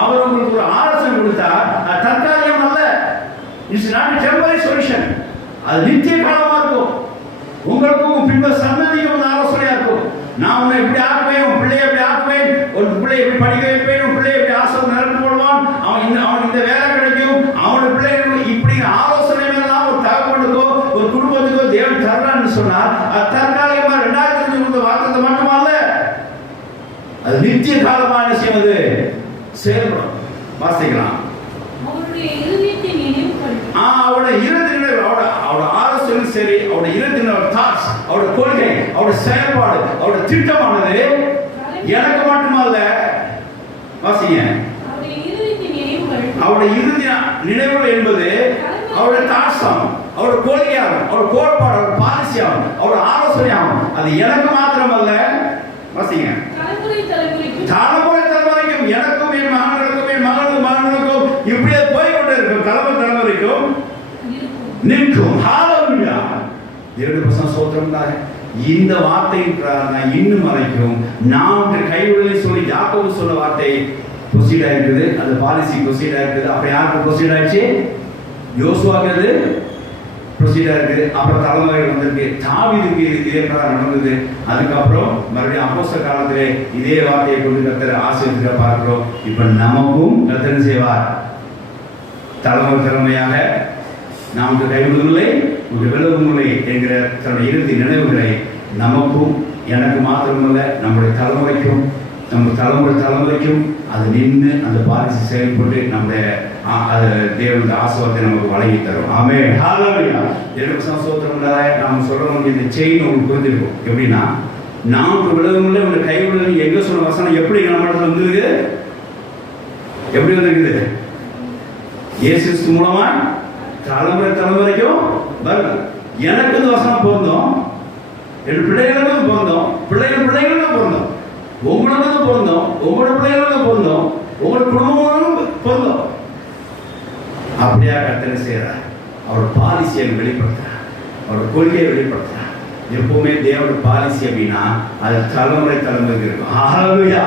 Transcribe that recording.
அவர் உங்களுக்கு ஒரு ஆலோசனை கொடுத்தா தற்காலிகம் அல்ல. It's not temporary solution. அது நித்திய காலமா இருக்கும். உங்களுக்கும் பின்பு சந்ததிக்கும் ஒரு ஆலோசனையா இருக்கும். நான் உன்னை இப்படி ஆக்குவேன், உன் பிள்ளையை எப்படி ஆக்குவேன், உன் பிள்ளையை எப்படி படிக்க வைப்பேன், உன் பிள்ளையை எப்படி ஆசை நிரப்பி போடுவான், அவனுக்கு இந்த வேலை கிடைக்கும், அவனோட பிள்ளைகளுக்கு இப்படி ஆலோசனை எல்லாம் ஒரு தகவலுக்கோ ஒரு குடும்பத்துக்கோ தேவன் தர்றான்னு சொன்னார். அது தற்காலிகமா 2025 வாக்குறது மட்டுமல்ல, அது நித்திய காலமான விஷயம். அது செயல்படும். வாசிக்கலாம். அவருடைய அவரோட ஆலோசனை சரி, அவரோட இருதயத்தின் தாட்ஸ், அவரோட கொள்கை, அவரோட செயல்பாடு, அவரோட திட்டமானது எனக்கு மட்டுமல்ல. வாசிங்க. அவருடைய இறுதி நினைவுகள் என்பது அவருடைய தாட்ஸாகும், அவரோட கொள்கையாகும், அவரோட கோட்பாடு, அவரோட பாலிசியாகும், அவரோட ஆலோசனையாகும். அது எனக்கு மாத்திரமல்ல. வாசிங்க. தலைமுறை தலைமுறைக்கும், எனக்கும் என் மகன்களுக்கும் என் மகனுக்கும் இப்படியே போய்கொண்டே இருக்கும். தலைமுறைக்கும் நிற்கும். ஹalleluya. தேவனுக்கு ஸ்தோத்திரம். இந்த வார்த்தை நான் இன்னும் வரைக்கும் நான் கைவிடலை சொல்லி யாக்கோபு சொன்ன வார்த்தை ப்ரொசீட் ஆயிருக்குது. அது பாலிசி ப்ரொசீட் ஆயிருக்குது. அப்புறம் யாருக்கு ப்ரொசீட் ஆயிடுச்சு? யோசுவாக்கு ப்ரொசீட் ஆயிருக்குது. அப்புறம் தலைமுறை வந்திருக்கு. தாவீதுக்கு இதே பிரகாரம் நடந்தது. அதுக்கப்புறம் மறுபடியும் அப்போஸ்தலர் காலத்திலே இதே வார்த்தையை கொண்டு கர்த்தர் ஆசீர்வதிக்க பார்க்கிறோம். இப்ப நமக்கும் கர்த்தர் செய்வார். தலைமையாக நமக்கு கைவிடுவதில்லை, விலகுவதில்லை என்கிற தன்னுடைய இறுதி நினைவுகளை நமக்கும் எனக்கு மாத்திரமல்ல நம்முடைய தலைமுறைக்கும் நம்ம தலைமுறைக்கும் அது நின்று அந்த பாலிசி செயல்பட்டு நம்முடைய தேவனுடைய ஆசீர்வாதத்தை நமக்கு வழங்கி தரும். ஆமென். ஹalleluya. தேவனுக்கு ஸ்தோத்திரம். நாம் சொல்றோம் இந்த செயின் உங்களுக்கு புரிஞ்சிருக்கும். எப்படின்னா நமக்கு விலகுவதில்லை உங்களை கைவிடுவதில்லை எங்க சொன்ன வசனம் எப்படி நம்ம இடத்துல வந்திருக்கு? எப்படி வந்திருக்குது? இயேசு மூலமா தலைமுறைக்கும் வரணும். எனக்கு இந்த வசனம் பொருந்தோம், என் பிள்ளைகளுக்கும் பொருந்தோம், பிள்ளைகளுக்கும் பொருந்தோம், உங்களுக்கும் பொருந்தோம், உங்களோட பிள்ளைகளுக்கும் பொருந்தோம், உங்களோட குடும்பங்களுக்கும் பொருந்தோம். அப்படியா கர்த்தர் செய்யறார். அவரோட பாலிசியை வெளிப்படுத்துறார், அவரோட கொள்கையை வெளிப்படுத்துறார். எப்பவுமே தேவனோட பாலிசி அப்படின்னா அது தலைமுறைக்கு இருக்கும். ஹalleluya.